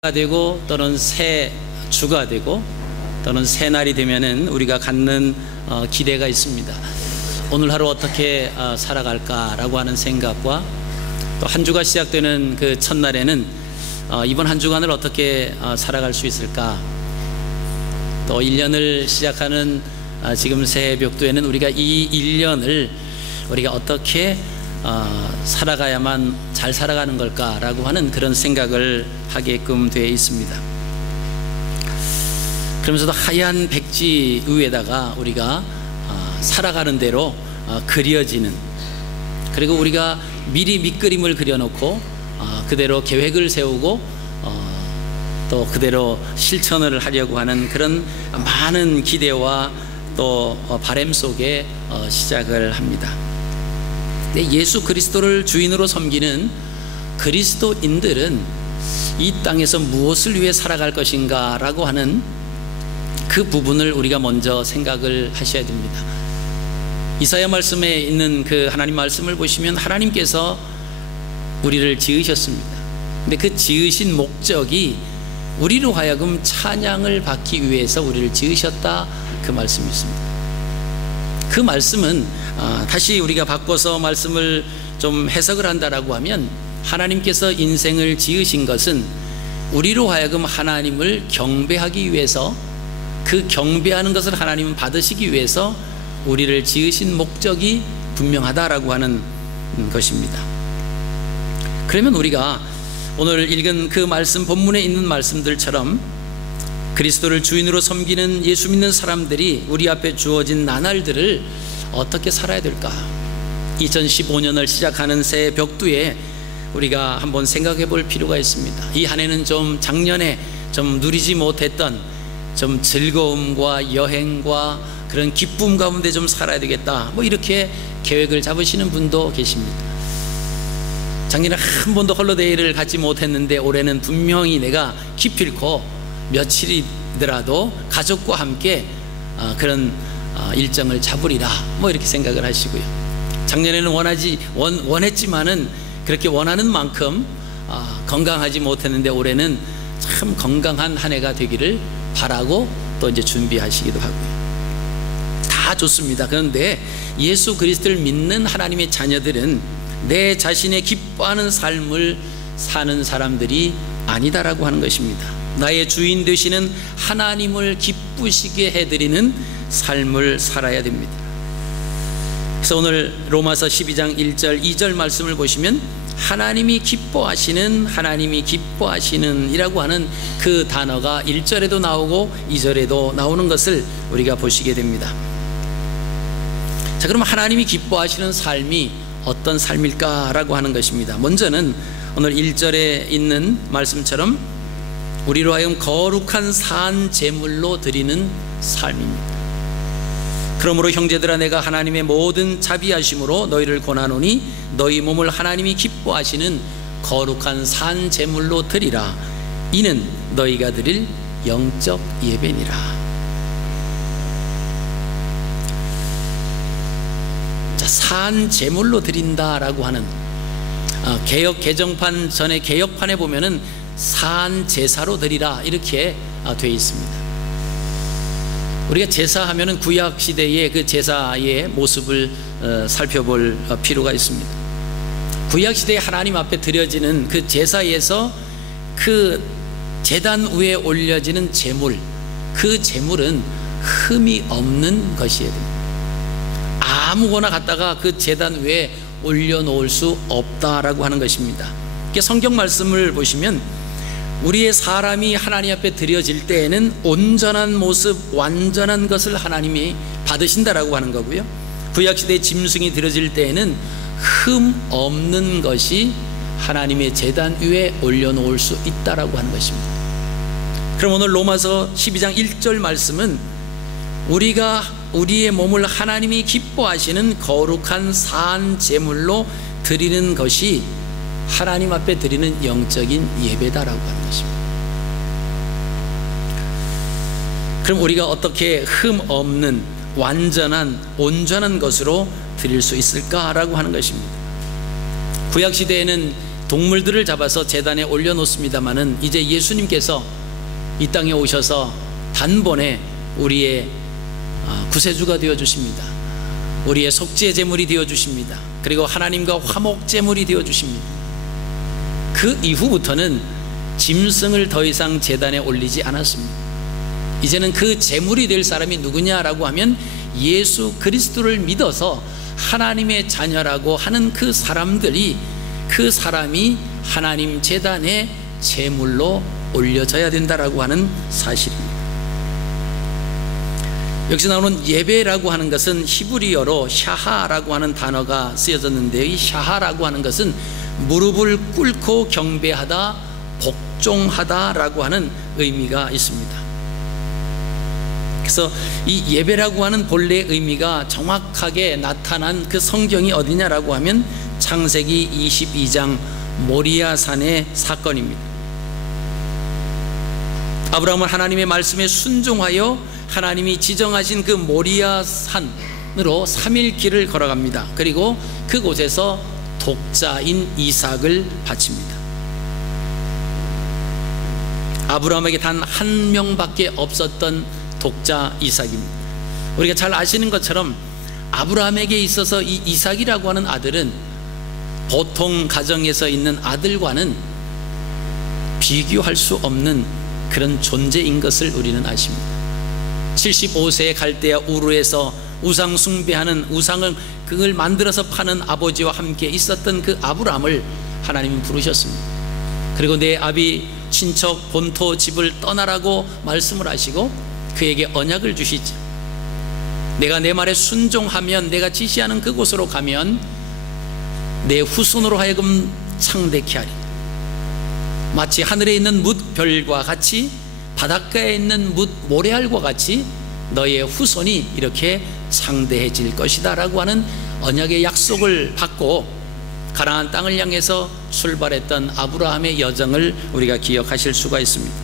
되고 또는 새 주가 되고 또는 새 날이 되면은 우리가 갖는 기대가 있습니다. 오늘 하루 어떻게 살아갈까라고 하는 생각과 또 한 주가 시작되는 그 첫날에는 이번 한 주간을 어떻게 살아갈 수 있을까, 또 1년을 시작하는 지금 새해 벽두에는 우리가 이 1년을 우리가 어떻게 살아가야만 잘 살아가는 걸까라고 하는 그런 생각을 하게끔 되어 있습니다. 그러면서도 하얀 백지 위에다가 우리가 살아가는 대로 그려지는, 그리고 우리가 미리 밑그림을 그려놓고 그대로 계획을 세우고 또 그대로 실천을 하려고 하는 그런 많은 기대와 또 바람 속에 시작을 합니다. 예수 그리스도를 주인으로 섬기는 그리스도인들은 이 땅에서 무엇을 위해 살아갈 것인가 라고 하는 그 부분을 우리가 먼저 생각을 하셔야 됩니다. 이사야 말씀에 있는 그 하나님 말씀을 보시면 하나님께서 우리를 지으셨습니다. 근데 그 지으신 목적이 우리로 하여금 찬양을 받기 위해서 우리를 지으셨다, 그 말씀이 있습니다. 그 말씀은 다시 우리가 바꿔서 말씀을 좀 해석을 한다라고 하면, 하나님께서 인생을 지으신 것은 우리로 하여금 하나님을 경배하기 위해서, 그 경배하는 것을 하나님은 받으시기 위해서 우리를 지으신 목적이 분명하다라고 하는 것입니다. 그러면 우리가 오늘 읽은 그 말씀, 본문에 있는 말씀들처럼 그리스도를 주인으로 섬기는 예수 믿는 사람들이 우리 앞에 주어진 나날들을 어떻게 살아야 될까? 2015년을 시작하는 새해 벽두에 우리가 한번 생각해 볼 필요가 있습니다. 이 한 해는 좀 작년에 좀 누리지 못했던 좀 즐거움과 여행과 그런 기쁨 가운데 좀 살아야 되겠다, 이렇게 계획을 잡으시는 분도 계십니다. 작년에 한 번도 홀로데이를 갖지 못했는데 올해는 분명히 내가 기필코 며칠이더라도 가족과 함께 그런 일정을 잡으리라, 이렇게 생각을 하시고요. 작년에는 원했지만은 그렇게 원하는 만큼 건강하지 못했는데 올해는 참 건강한 한 해가 되기를 바라고 또 이제 준비하시기도 하고요. 다 좋습니다. 그런데 예수 그리스도를 믿는 하나님의 자녀들은 내 자신의 기뻐하는 삶을 사는 사람들이 아니다라고 하는 것입니다. 나의 주인 되시는 하나님을 기쁘시게 해드리는 삶을 살아야 됩니다. 그래서 오늘 로마서 12장 1절 2절 말씀을 보시면 하나님이 기뻐하시는 이라고 하는 그 단어가 1절에도 나오고 2절에도 나오는 것을 우리가 보시게 됩니다. 자, 그럼 하나님이 기뻐하시는 삶이 어떤 삶일까라고 하는 것입니다. 먼저는 오늘 1절에 있는 말씀처럼 우리로 하여금 거룩한 산 제물로 드리는 삶입니다. 그러므로 형제들아, 내가 하나님의 모든 자비하심으로 너희를 권하노니 너희 몸을 하나님이 기뻐하시는 거룩한 산 제물로 드리라. 이는 너희가 드릴 영적 예배니라. 자, 산 제물로 드린다라고 하는 개역 개정판 전에 개역판에 보면은 산 제사로 드리라 이렇게 되어 있습니다. 우리가 제사하면은 구약 시대의 그 제사의 모습을 살펴볼 필요가 있습니다. 구약 시대에 하나님 앞에 드려지는 그 제사에서 그 제단 위에 올려지는 제물, 그 제물은 흠이 없는 것이어야 됩니다. 아무거나 갖다가 그 제단 위에 올려놓을 수 없다라고 하는 것입니다. 성경 말씀을 보시면 우리의 사람이 하나님 앞에 드려질 때에는 온전한 모습, 완전한 것을 하나님이 받으신다라고 하는 거고요. 구약시대의 짐승이 드려질 때에는 흠 없는 것이 하나님의 제단 위에 올려놓을 수 있다라고 하는 것입니다. 그럼 오늘 로마서 12장 1절 말씀은 우리가 우리의 몸을 하나님이 기뻐하시는 거룩한 산 제물로 드리는 것이 하나님 앞에 드리는 영적인 예배다라고 하는 것입니다. 그럼 우리가 어떻게 흠 없는 완전한 온전한 것으로 드릴 수 있을까라고 하는 것입니다. 구약 시대에는 동물들을 잡아서 제단에 올려놓습니다마는 이제 예수님께서 이 땅에 오셔서 단번에 우리의 구세주가 되어주십니다. 우리의 속죄 제물이 되어주십니다. 그리고 하나님과 화목 제물이 되어주십니다. 그 이후부터는 짐승을 더 이상 제단에 올리지 않았습니다. 이제는 그 제물이 될 사람이 누구냐라고 하면 예수 그리스도를 믿어서 하나님의 자녀라고 하는 그 사람이 하나님 제단에 제물로 올려져야 된다라고 하는 사실입니다. 여기서 나오는 예배라고 하는 것은 히브리어로 샤하라고 하는 단어가 쓰여졌는데, 이 샤하라고 하는 것은 무릎을 꿇고 경배하다, 복종하다라고 하는 의미가 있습니다. 그래서 이 예배라고 하는 본래의 의미가 정확하게 나타난 그 성경이 어디냐라고 하면 창세기 22장 모리아산의 사건입니다. 아브라함은 하나님의 말씀에 순종하여 하나님이 지정하신 그 모리아산으로 3일 길을 걸어갑니다. 그리고 그곳에서 독자인 이삭을 바칩니다. 아브라함에게 단 한 명밖에 없었던 독자 이삭입니다. 우리가 잘 아시는 것처럼 아브라함에게 있어서 이 이삭이라고 하는 아들은 보통 가정에서 있는 아들과는 비교할 수 없는 그런 존재인 것을 우리는 아십니다. 75세에 갈대아 우르에서 우상 숭배하는 우상을 그걸 만들어서 파는 아버지와 함께 있었던 그 아브라함을 하나님이 부르셨습니다. 그리고 내 아비 친척 본토 집을 떠나라고 말씀을 하시고 그에게 언약을 주시죠. 내가 내 말에 순종하면, 내가 지시하는 그곳으로 가면 내 후손으로 하여금 창대케 하리. 마치 하늘에 있는 뭇별과 같이, 바닷가에 있는 모래알과 같이 너의 후손이 이렇게 창대해질 것이다 라고 하는 언약의 약속을 받고 가나안 땅을 향해서 출발했던 아브라함의 여정을 우리가 기억하실 수가 있습니다.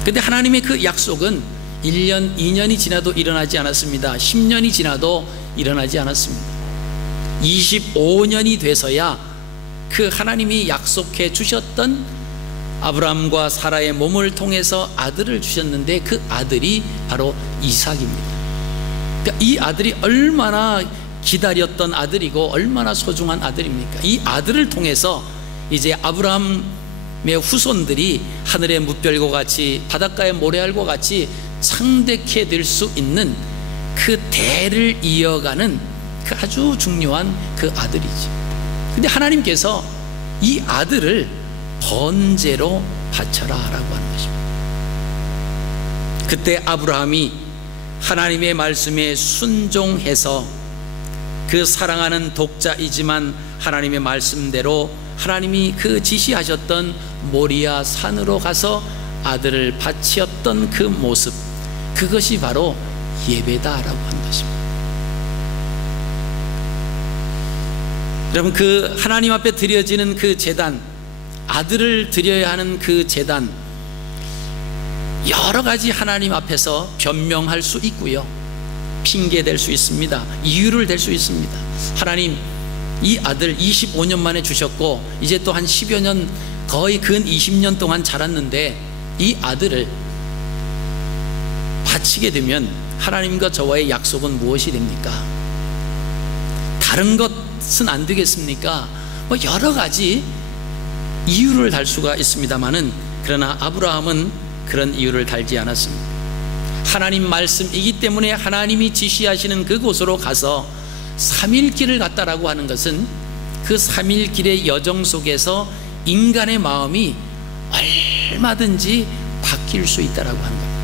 그런데 하나님의 그 약속은 1년, 2년이 지나도 일어나지 않았습니다. 10년이 지나도 일어나지 않았습니다. 25년이 돼서야 그 하나님이 약속해 주셨던 아브라함과 사라의 몸을 통해서 아들을 주셨는데, 그 아들이 바로 이삭입니다. 그러니까 이 아들이 얼마나 기다렸던 아들이고 얼마나 소중한 아들입니까? 이 아들을 통해서 이제 아브라함의 후손들이 하늘의 뭇별과 같이 바닷가의 모래알과 같이 창대케 될 수 있는 그 대를 이어가는 그 아주 중요한 그 아들이지. 근데 하나님께서 이 아들을 번제로 바쳐라 라고 하는 것입니다. 그때 아브라함이 하나님의 말씀에 순종해서 그 사랑하는 독자이지만 하나님의 말씀대로 하나님이 그 지시하셨던 모리아 산으로 가서 아들을 바치었던 그 모습, 그것이 바로 예배다라고 하는 것입니다. 여러분, 그 하나님 앞에 드려지는 그 제단, 아들을 드려야 하는 그 제단, 여러 가지 하나님 앞에서 변명할 수 있고요, 핑계 댈 수 있습니다. 이유를 댈 수 있습니다. 하나님, 이 아들 25년 만에 주셨고 이제 또 한 10여 년, 거의 근 20년 동안 자랐는데 이 아들을 바치게 되면 하나님과 저와의 약속은 무엇이 됩니까? 다른 것은 안 되겠습니까? 뭐 여러 가지 이유를 달 수가 있습니다만은, 그러나 아브라함은 그런 이유를 달지 않았습니다. 하나님 말씀이기 때문에 하나님이 지시하시는 그곳으로 가서 3일 길을 갔다라고 하는 것은 그 3일 길의 여정 속에서 인간의 마음이 얼마든지 바뀔 수 있다라고 하는 겁니다.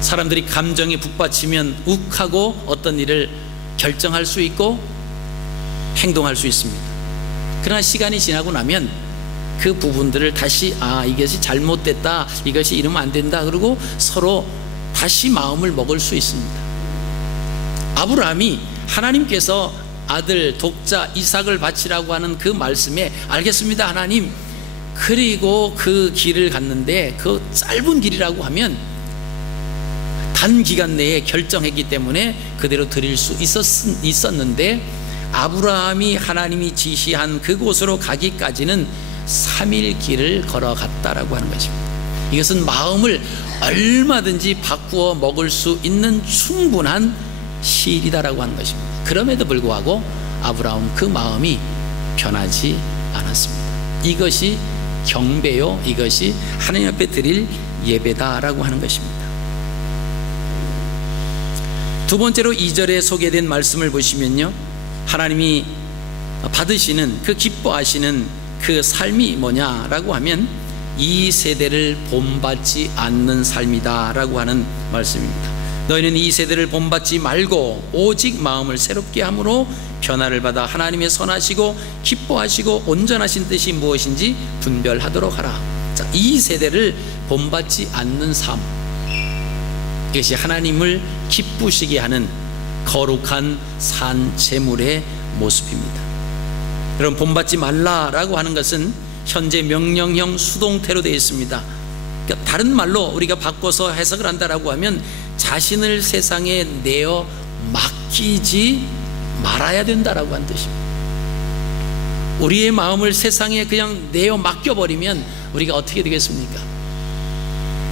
사람들이 감정이 북받치면 욱하고 어떤 일을 결정할 수 있고 행동할 수 있습니다. 그러나 시간이 지나고 나면 그 부분들을 다시 이것이 잘못됐다, 이것이 이러면 안 된다, 그리고 서로 다시 마음을 먹을 수 있습니다. 아브라함이 하나님께서 아들 독자 이삭을 바치라고 하는 그 말씀에 알겠습니다 하나님, 그리고 그 길을 갔는데 그 짧은 길이라고 하면 단기간 내에 결정했기 때문에 그대로 드릴 수 있었는데 아브라함이 하나님이 지시한 그곳으로 가기까지는 3일 길을 걸어갔다라고 하는 것입니다. 이것은 마음을 얼마든지 바꾸어 먹을 수 있는 충분한 시일이다라고 하는 것입니다. 그럼에도 불구하고 아브라함 그 마음이 변하지 않았습니다. 이것이 경배요, 이것이 하나님 앞에 드릴 예배다라고 하는 것입니다. 두 번째로 2절에 소개된 말씀을 보시면요, 하나님이 받으시는 그 기뻐하시는 그 삶이 뭐냐라고 하면 이 세대를 본받지 않는 삶이다 라고 하는 말씀입니다. 너희는 이 세대를 본받지 말고 오직 마음을 새롭게 함으로 변화를 받아 하나님의 선하시고 기뻐하시고 온전하신 뜻이 무엇인지 분별하도록 하라. 자, 이 세대를 본받지 않는 삶, 이것이 하나님을 기쁘시게 하는 거룩한 산 제물의 모습입니다. 여러분, 본받지 말라라고 하는 것은 현재 명령형 수동태로 되어 있습니다. 그러니까 다른 말로 우리가 바꿔서 해석을 한다라고 하면 자신을 세상에 내어 맡기지 말아야 된다라고 하는 뜻입니다. 우리의 마음을 세상에 그냥 내어 맡겨버리면 우리가 어떻게 되겠습니까?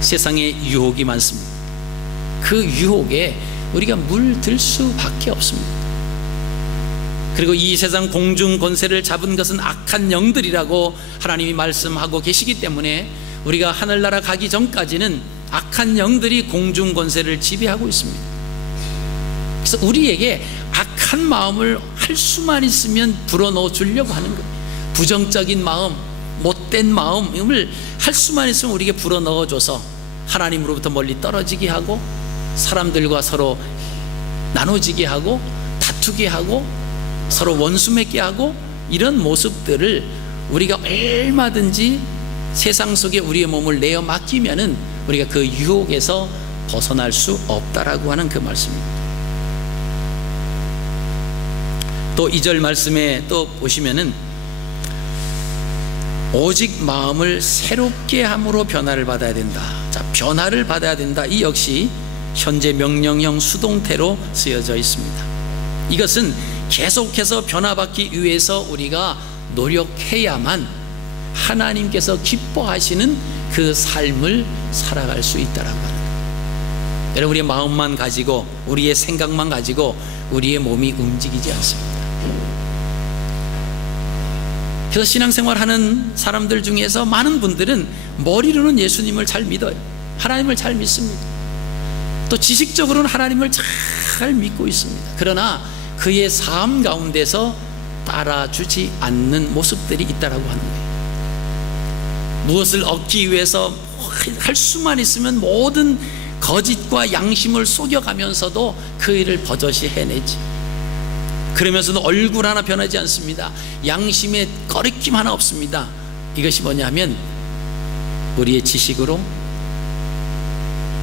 세상에 유혹이 많습니다. 그 유혹에 우리가 물들 수밖에 없습니다. 그리고 이 세상 공중 권세를 잡은 것은 악한 영들이라고 하나님이 말씀하고 계시기 때문에 우리가 하늘나라 가기 전까지는 악한 영들이 공중 권세를 지배하고 있습니다. 그래서 우리에게 악한 마음을 할 수만 있으면 불어넣어 주려고 하는 거예요. 부정적인 마음, 못된 마음을 할 수만 있으면 우리에게 불어넣어 줘서 하나님으로부터 멀리 떨어지게 하고 사람들과 서로 나눠지게 하고 다투게 하고 서로 원수 맺게 하고, 이런 모습들을 우리가 얼마든지 세상 속에 우리의 몸을 내어 맡기면은 우리가 그 유혹에서 벗어날 수 없다라고 하는 그 말씀입니다. 또 2절 말씀에 또 보시면은 오직 마음을 새롭게 함으로 변화를 받아야 된다. 자, 변화를 받아야 된다. 이 역시 현재 명령형 수동태로 쓰여져 있습니다. 이것은 계속해서 변화받기 위해서 우리가 노력해야만 하나님께서 기뻐하시는 그 삶을 살아갈 수 있다라고 하는 거예요. 여러분, 우리의 마음만 가지고 우리의 생각만 가지고 우리의 몸이 움직이지 않습니다. 그래서 신앙생활하는 사람들 중에서 많은 분들은 머리로는 예수님을 잘 믿어요. 하나님을 잘 믿습니다. 또 지식적으로는 하나님을 잘 믿고 있습니다. 그러나 그의 삶 가운데서 따라주지 않는 모습들이 있다라고 하는 거예요. 무엇을 얻기 위해서 할 수만 있으면 모든 거짓과 양심을 속여가면서도 그 일을 버젓이 해내지. 그러면서도 얼굴 하나 변하지 않습니다. 양심에 꺼리낌 하나 없습니다. 이것이 뭐냐면 우리의 지식으로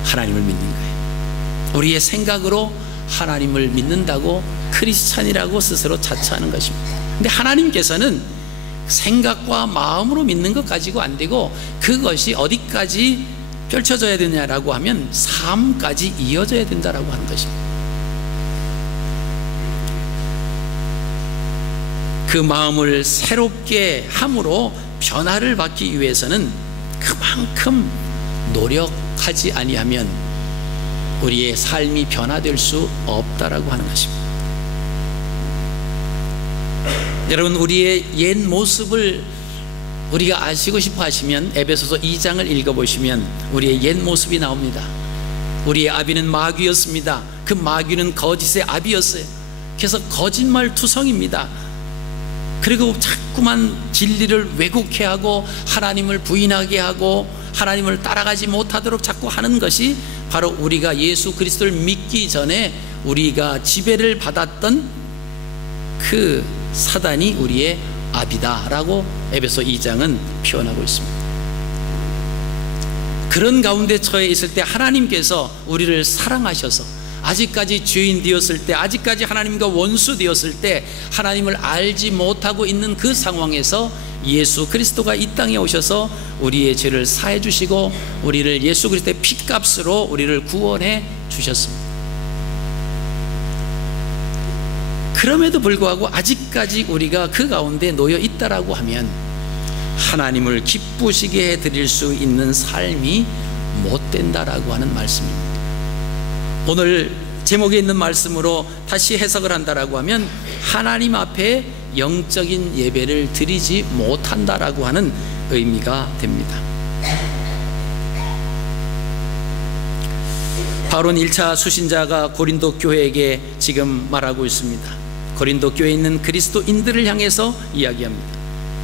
하나님을 믿는 거예요. 우리의 생각으로 하나님을 믿는다고 크리스찬이라고 스스로 자처하는 것입니다. 근데 하나님께서는 생각과 마음으로 믿는 것 가지고 안 되고 그것이 어디까지 펼쳐져야 되냐라고 하면 삶까지 이어져야 된다라고 하는 것입니다. 그 마음을 새롭게 함으로 변화를 받기 위해서는 그만큼 노력하지 아니하면 우리의 삶이 변화될 수 없다라고 하는 것입니다. 여러분, 우리의 옛 모습을 우리가 아시고 싶어 하시면 에베소서 2장을 읽어보시면 우리의 옛 모습이 나옵니다. 우리의 아비는 마귀였습니다. 그 마귀는 거짓의 아비였어요. 그래서 거짓말 투성입니다. 그리고 자꾸만 진리를 왜곡해 하고 하나님을 부인하게 하고 하나님을 따라가지 못하도록 자꾸 하는 것이 바로 우리가 예수 그리스도를 믿기 전에 우리가 지배를 받았던 그 사단이 우리의 아비다라고 에베소 2장은 표현하고 있습니다. 그런 가운데 처해 있을 때 하나님께서 우리를 사랑하셔서 아직까지 죄인 되었을 때, 아직까지 하나님과 원수 되었을 때 하나님을 알지 못하고 있는 그 상황에서 예수 그리스도가 이 땅에 오셔서 우리의 죄를 사해 주시고 우리를 예수 그리스도의 피값으로 우리를 구원해 주셨습니다. 그럼에도 불구하고 아직까지 우리가 그 가운데 놓여 있다라고 하면 하나님을 기쁘시게 해드릴 수 있는 삶이 못 된다라고 하는 말씀입니다. 오늘 제목에 있는 말씀으로 다시 해석을 한다라고 하면 하나님 앞에 영적인 예배를 드리지 못한다라고 하는 의미가 됩니다. 바울은 1차 수신자가 고린도 교회에게 지금 말하고 있습니다. 고린도 교회에 있는 그리스도인들을 향해서 이야기합니다.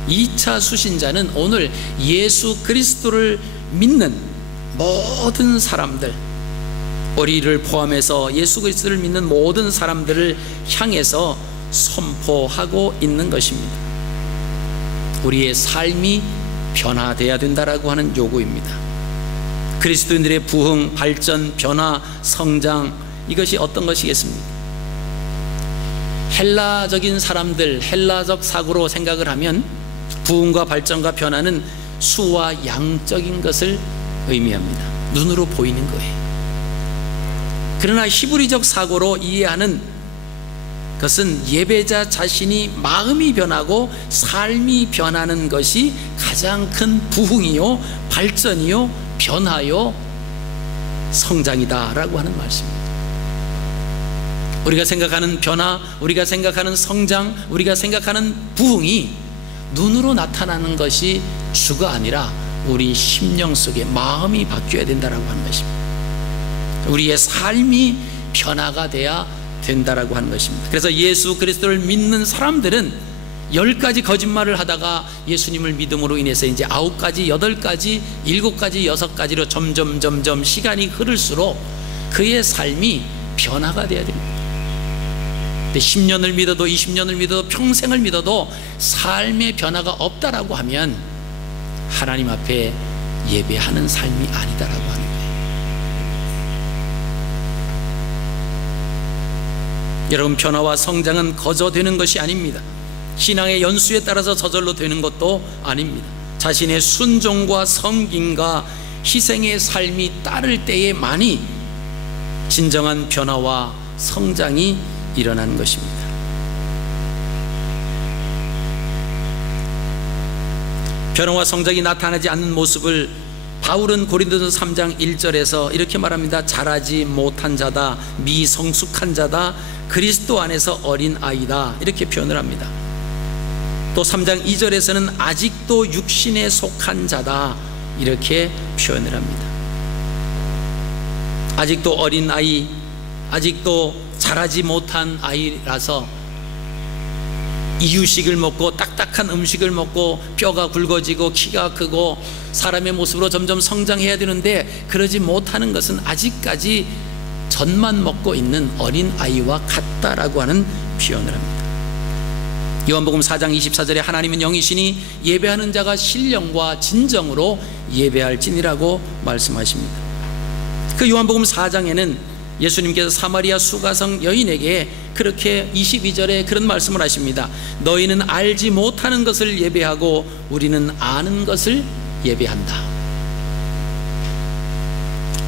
2차 수신자는 오늘 예수 그리스도를 믿는 모든 사람들, 우리를 포함해서 예수 그리스도를 믿는 모든 사람들을 향해서 선포하고 있는 것입니다. 우리의 삶이 변화되어야 된다라고 하는 요구입니다. 그리스도인들의 부흥, 발전, 변화, 성장, 이것이 어떤 것이겠습니까? 헬라적인 사람들, 헬라적 사고로 생각을 하면 부흥과 발전과 변화는 수와 양적인 것을 의미합니다. 눈으로 보이는 거예요. 그러나 히브리적 사고로 이해하는 것은 예배자 자신이 마음이 변하고 삶이 변하는 것이 가장 큰 부흥이요, 발전이요, 변화요, 성장이다라고 하는 말씀입니다. 우리가 생각하는 변화, 우리가 생각하는 성장, 우리가 생각하는 부흥이 눈으로 나타나는 것이 주가 아니라 우리 심령 속에 마음이 바뀌어야 된다라고 하는 것입니다. 우리의 삶이 변화가 돼야 된다라고 하는 것입니다. 그래서 예수 그리스도를 믿는 사람들은 10가지 거짓말을 하다가 예수님을 믿음으로 인해서 이제 9가지, 8가지, 7가지, 6가지로 점점 시간이 흐를수록 그의 삶이 변화가 돼야 됩니다. 10년을 믿어도 20년을 믿어도 평생을 믿어도 삶의 변화가 없다라고 하면 하나님 앞에 예배하는 삶이 아니다라고 하는 거예요. 여러분, 변화와 성장은 거저되는 것이 아닙니다. 신앙의 연수에 따라서 저절로 되는 것도 아닙니다. 자신의 순종과 섬김과 희생의 삶이 따를 때에만이 진정한 변화와 성장이 일어나는 것입니다. 변화와 성장이 나타나지 않는 모습을 바울은 고린도서 3장 1절에서 이렇게 말합니다. 자라지 못한 자다, 미성숙한 자다, 그리스도 안에서 어린 아이다, 이렇게 표현을 합니다. 또 3장 2절에서는 아직도 육신에 속한 자다, 이렇게 표현을 합니다. 아직도 어린 아이, 아직도 자라지 못한 아이라서 이유식을 먹고 딱딱한 음식을 먹고 뼈가 굵어지고 키가 크고 사람의 모습으로 점점 성장해야 되는데 그러지 못하는 것은 아직까지 젖만 먹고 있는 어린 아이와 같다라고 하는 표현을 합니다. 요한복음 4장 24절에 하나님은 영이시니 예배하는 자가 신령과 진정으로 예배할지니라고 말씀하십니다. 그 요한복음 4장에는 예수님께서 사마리아 수가성 여인에게 그렇게 22절에 그런 말씀을 하십니다. 너희는 알지 못하는 것을 예배하고 우리는 아는 것을 예배한다.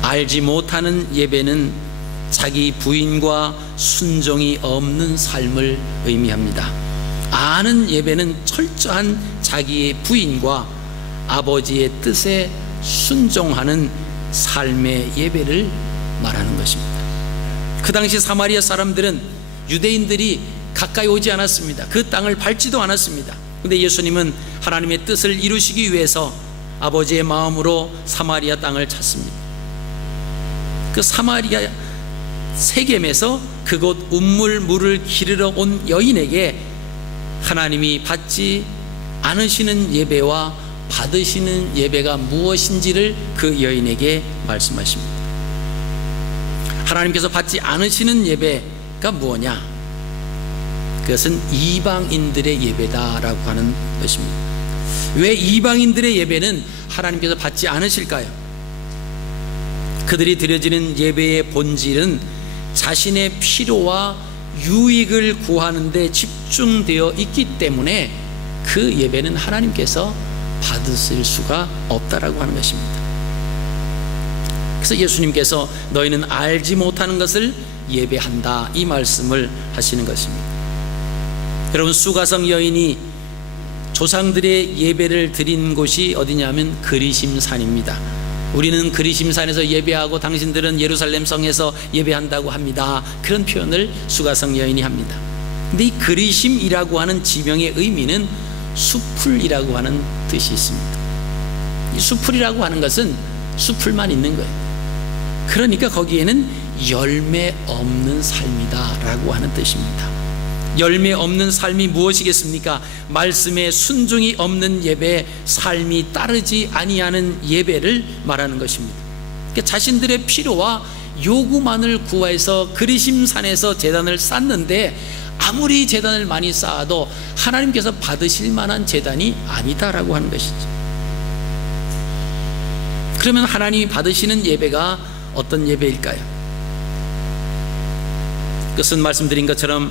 알지 못하는 예배는 자기 부인과 순종이 없는 삶을 의미합니다. 아는 예배는 철저한 자기의 부인과 아버지의 뜻에 순종하는 삶의 예배를 말하는 것입니다. 그 당시 사마리아 사람들은 유대인들이 가까이 오지 않았습니다. 그 땅을 밟지도 않았습니다. 그런데 예수님은 하나님의 뜻을 이루시기 위해서 아버지의 마음으로 사마리아 땅을 찾습니다. 그 사마리아 세겜에서 그곳 운물 물을 기르러 온 여인에게 하나님이 받지 않으시는 예배와 받으시는 예배가 무엇인지를 그 여인에게 말씀하십니다. 하나님께서 받지 않으시는 예배가 무엇냐? 그것은 이방인들의 예배다라고 하는 것입니다. 왜 이방인들의 예배는 하나님께서 받지 않으실까요? 그들이 드려지는 예배의 본질은 자신의 필요와 유익을 구하는 데 집중되어 있기 때문에 그 예배는 하나님께서 받으실 수가 없다라고 하는 것입니다. 그래서 예수님께서 너희는 알지 못하는 것을 예배한다, 이 말씀을 하시는 것입니다. 여러분, 수가성 여인이 조상들의 예배를 드린 곳이 어디냐면 그리심산입니다. 우리는 그리심산에서 예배하고 당신들은 예루살렘 성에서 예배한다고 합니다. 그런 표현을 수가성 여인이 합니다. 근데 이 그리심이라고 하는 지명의 의미는 수풀이라고 하는 뜻이 있습니다. 이 수풀이라고 하는 것은 수풀만 있는 거예요. 그러니까 거기에는 열매 없는 삶이다 라고 하는 뜻입니다. 열매 없는 삶이 무엇이겠습니까? 말씀에 순종이 없는 예배, 삶이 따르지 아니하는 예배를 말하는 것입니다. 그러니까 자신들의 필요와 요구만을 구해서 그리심산에서 제단을 쌓는데, 아무리 제단을 많이 쌓아도 하나님께서 받으실 만한 제단이 아니다라고 하는 것이죠. 그러면 하나님이 받으시는 예배가 어떤 예배일까요? 그것은 말씀드린 것처럼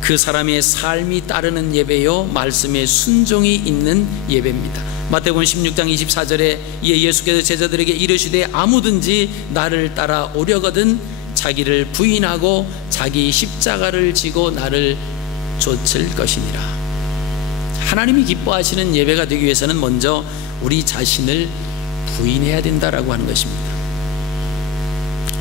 그 사람의 삶이 따르는 예배요, 말씀에 순종이 있는 예배입니다. 마태복음 16장 24절에 예수께서 제자들에게 이르시되 아무든지 나를 따라 오려거든 자기를 부인하고 자기 십자가를 지고 나를 좇을 것이니라. 하나님이 기뻐하시는 예배가 되기 위해서는 먼저 우리 자신을 부인해야 된다라고 하는 것입니다.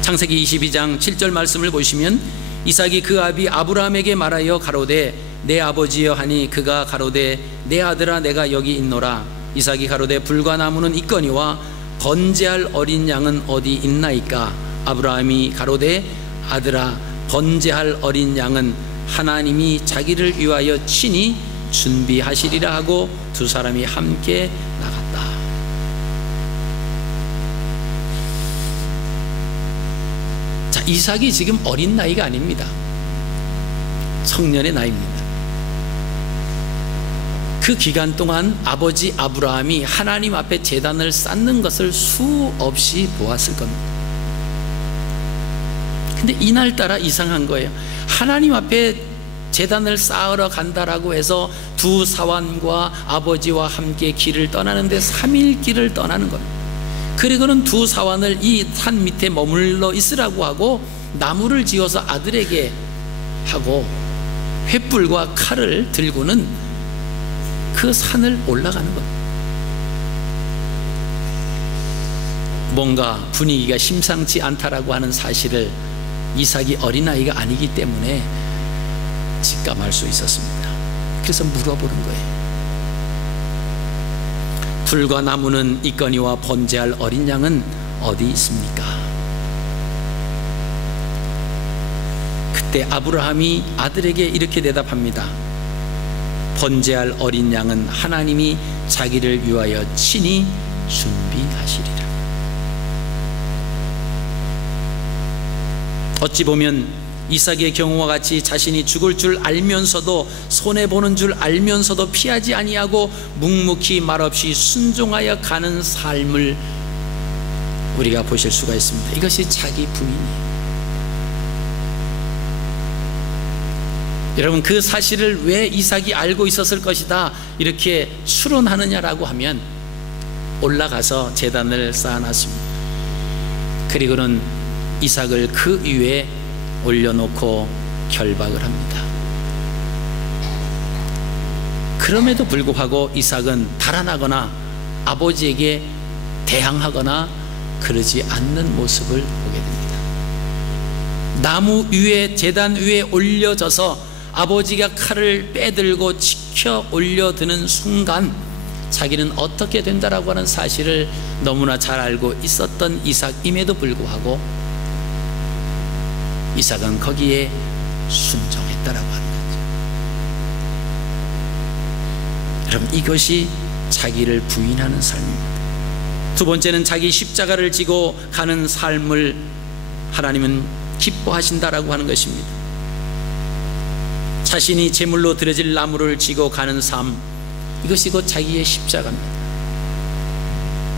창세기 22장 7절 말씀을 보시면 이삭이 그 아비 아브라함에게 말하여 가로되 내 아버지여 하니 그가 가로되 내 아들아 내가 여기 있노라. 이삭이 가로되 불과 나무는 있거니와 번제할 어린 양은 어디 있나이까. 아브라함이 가로되 아들아 번제할 어린 양은 하나님이 자기를 위하여 친히 준비하시리라 하고 두 사람이 함께 나갔다. 자, 이삭이 지금 어린 나이가 아닙니다. 청년의 나이입니다. 그 기간 동안 아버지 아브라함이 하나님 앞에 제단을 쌓는 것을 수없이 보았을 겁니다. 근데 이날따라 이상한 거예요. 하나님 앞에 제단을 쌓으러 간다라고 해서 두 사환과 아버지와 함께 길을 떠나는데 3일 길을 떠나는 겁니다. 그리고는 두 사환을 이 산 밑에 머물러 있으라고 하고 나무를 지어서 아들에게 하고 횃불과 칼을 들고는 그 산을 올라가는 겁니다. 뭔가 분위기가 심상치 않다라고 하는 사실을 이삭이 어린아이가 아니기 때문에 직감할 수 있었습니다. 그래서 물어보는 거예요. 불과 나무는 있거니와 번제할 어린 양은 어디 있습니까? 그때 아브라함이 아들에게 이렇게 대답합니다. 번제할 어린 양은 하나님이 자기를 위하여 친히 준비하시리라. 어찌 보면 이삭의 경우와 같이 자신이 죽을 줄 알면서도 손해보는 줄 알면서도 피하지 아니하고 묵묵히 말없이 순종하여 가는 삶을 우리가 보실 수가 있습니다. 이것이 자기 부인이에요. 여러분, 그 사실을 왜 이삭이 알고 있었을 것이다 이렇게 추론하느냐라고 하면 올라가서 제단을 쌓아놨습니다. 그리고는 이삭을 그 위에 올려놓고 결박을 합니다. 그럼에도 불구하고 이삭은 달아나거나 아버지에게 대항하거나 그러지 않는 모습을 보게 됩니다. 나무 위에, 제단 위에 올려져서 아버지가 칼을 빼들고 지켜 올려드는 순간 자기는 어떻게 된다라고 하는 사실을 너무나 잘 알고 있었던 이삭임에도 불구하고 이삭은 거기에 순종했다라고 하는 거죠. 여러분, 이것이 자기를 부인하는 삶입니다. 두 번째는 자기 십자가를 지고 가는 삶을 하나님은 기뻐하신다라고 하는 것입니다. 자신이 제물로 드려질 나무를 지고 가는 삶, 이것이 곧 자기의 십자가입니다.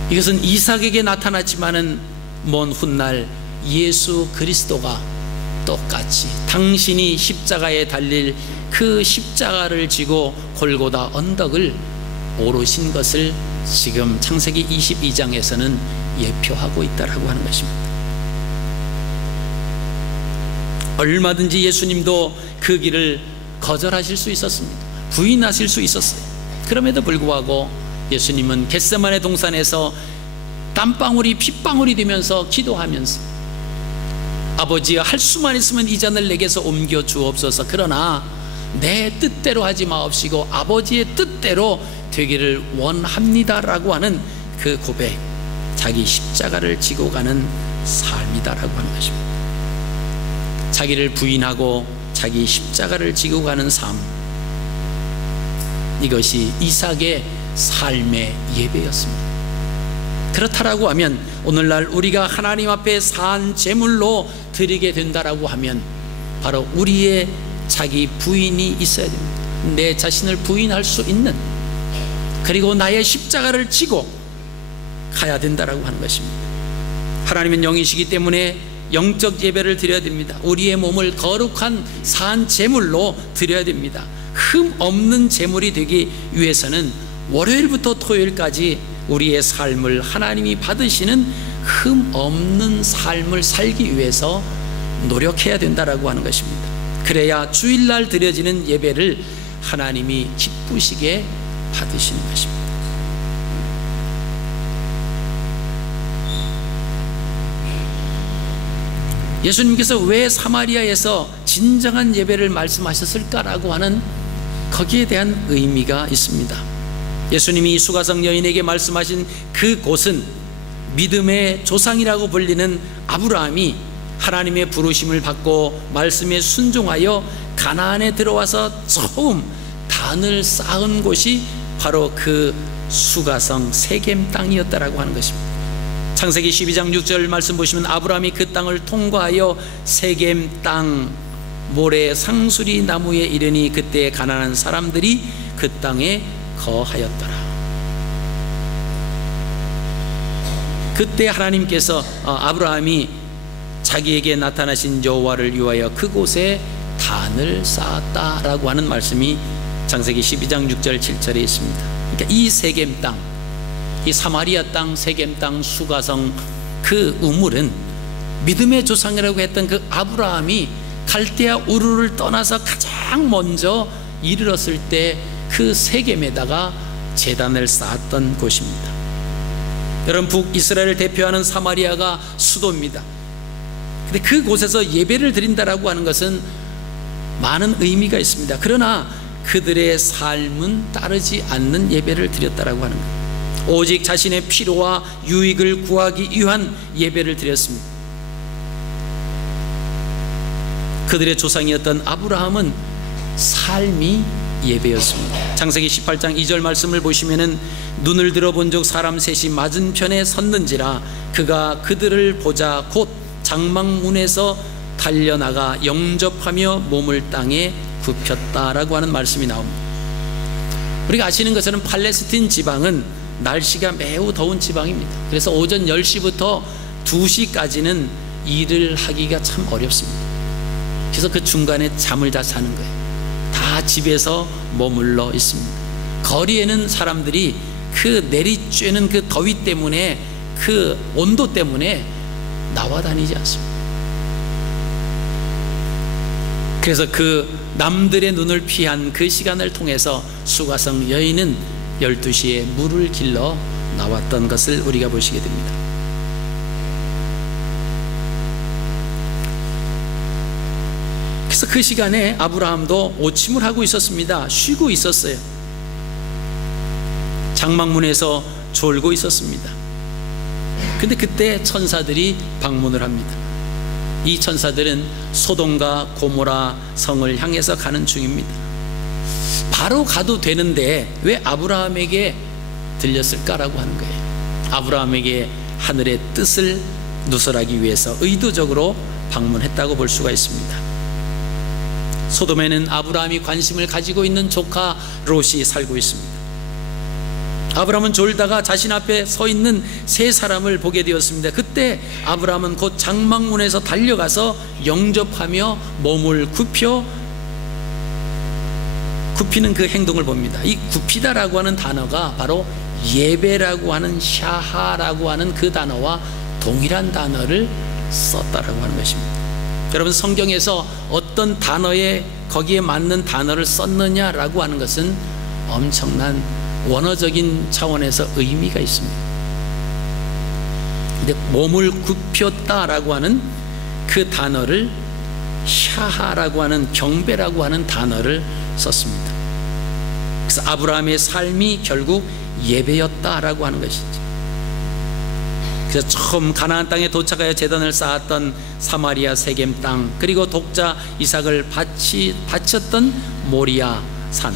이것은 이삭에게 나타났지만은 먼 훗날 예수 그리스도가 똑같이 당신이 십자가에 달릴 그 십자가를 지고 골고다 언덕을 오르신 것을 지금 창세기 22장에서는 예표하고 있다라고 하는 것입니다. 얼마든지 예수님도 그 길을 거절하실 수 있었습니다. 부인하실 수 있었어요. 그럼에도 불구하고 예수님은 겟세마네 동산에서 땀방울이 핏방울이 되면서 기도하면서 아버지여, 할 수만 있으면 이 잔을 내게서 옮겨 주옵소서. 그러나 내 뜻대로 하지 마옵시고 아버지의 뜻대로 되기를 원합니다라고 하는 그 고백, 자기 십자가를 지고 가는 삶이다라고 하는 것입니다. 자기를 부인하고 자기 십자가를 지고 가는 삶, 이것이 이삭의 삶의 예배였습니다. 그렇다라고 하면 오늘날 우리가 하나님 앞에 산 제물로 드리게 된다라고 하면 바로 우리의 자기 부인이 있어야 됩니다. 내 자신을 부인할 수 있는, 그리고 나의 십자가를 지고 가야 된다라고 하는 것입니다. 하나님은 영이시기 때문에 영적 예배를 드려야 됩니다. 우리의 몸을 거룩한 산 제물로 드려야 됩니다. 흠 없는 제물이 되기 위해서는 월요일부터 토요일까지 우리의 삶을 하나님이 받으시는 흠 없는 삶을 살기 위해서 노력해야 된다라고 하는 것입니다. 그래야 주일날 드려지는 예배를 하나님이 기쁘시게 받으시는 것입니다. 예수님께서 왜 사마리아에서 진정한 예배를 말씀하셨을까라고 하는 거기에 대한 의미가 있습니다. 예수님이 수가성 여인에게 말씀하신 그 곳은 믿음의 조상이라고 불리는 아브라함이 하나님의 부르심을 받고 말씀에 순종하여 가나안에 들어와서 처음 단을 쌓은 곳이 바로 그 수가성 세겜 땅이었다라고 하는 것입니다. 창세기 12장 6절 말씀 보시면 아브라함이 그 땅을 통과하여 세겜 땅 모래 상수리 나무에 이르니 그때 가난한 사람들이 그 땅에 거하였더라. 그때 하나님께서 아브라함이 자기에게 나타나신 여호와를 위하여 그곳에 단을 쌓았다라고 하는 말씀이 창세기 12장 6절 7절에 있습니다. 그러니까 이 세겜 땅, 이 사마리아 땅, 세겜 땅, 수가성, 그 우물은 믿음의 조상이라고 했던 그 아브라함이 갈대아 우르를 떠나서 가장 먼저 이르렀을 때 그 세겜에다가 제단을 쌓았던 곳입니다. 여러분, 북이스라엘을 대표하는 사마리아가 수도입니다. 근데 그곳에서 예배를 드린다라고 하는 것은 많은 의미가 있습니다. 그러나 그들의 삶은 따르지 않는 예배를 드렸다라고 하는 거예요. 오직 자신의 필요와 유익을 구하기 위한 예배를 드렸습니다. 그들의 조상이었던 아브라함은 삶이 예배였습니다. 창세기 18장 2절 말씀을 보시면은 눈을 들어본 적 사람 셋이 맞은편에 섰는지라 그가 그들을 보자 곧 장막문에서 달려나가 영접하며 몸을 땅에 굽혔다라고 하는 말씀이 나옵니다. 우리가 아시는 것처럼 팔레스틴 지방은 날씨가 매우 더운 지방입니다. 그래서 오전 10시부터 2시까지는 일을 하기가 참 어렵습니다. 그래서 그 중간에 잠을 다 자는 거예요. 다 집에서 머물러 있습니다. 거리에는 사람들이 그 내리쬐는 그 더위 때문에, 그 온도 때문에 나와 다니지 않습니다. 그래서 그 남들의 눈을 피한 그 시간을 통해서 수가성 여인은 12시에 물을 길러 나왔던 것을 우리가 보시게 됩니다. 그래서 그 시간에 아브라함도 오침을 하고 있었습니다. 쉬고 있었어요. 장막문에서 졸고 있었습니다. 근데 그때 천사들이 방문을 합니다. 이 천사들은 소돔과 고모라 성을 향해서 가는 중입니다. 바로 가도 되는데 왜 아브라함에게 들렸을까라고 하는 거예요. 아브라함에게 하늘의 뜻을 누설하기 위해서 의도적으로 방문했다고 볼 수가 있습니다. 소돔에는 아브라함이 관심을 가지고 있는 조카 롯이 살고 있습니다. 아브라함은 졸다가 자신 앞에 서 있는 세 사람을 보게 되었습니다. 그때 아브라함은 곧 장막문에서 달려가서 영접하며 몸을 굽히는 그 행동을 봅니다. 이 굽히다라고 하는 단어가 바로 예배라고 하는 샤하라고 하는 그 단어와 동일한 단어를 썼다라고 하는 것입니다. 여러분, 성경에서 어떤 단어의 거기에 맞는 단어를 썼느냐라고 하는 것은 엄청난 원어적인 차원에서 의미가 있습니다. 근데 몸을 굽혔다라고 하는 그 단어를 샤하라고 하는 경배라고 하는 단어를 썼습니다. 그래서 아브라함의 삶이 결국 예배였다라고 하는 것이죠. 그래서 처음 가나안 땅에 도착하여 제단을 쌓았던 사마리아 세겜 땅, 그리고 독자 이삭을 바쳤던 모리아 산,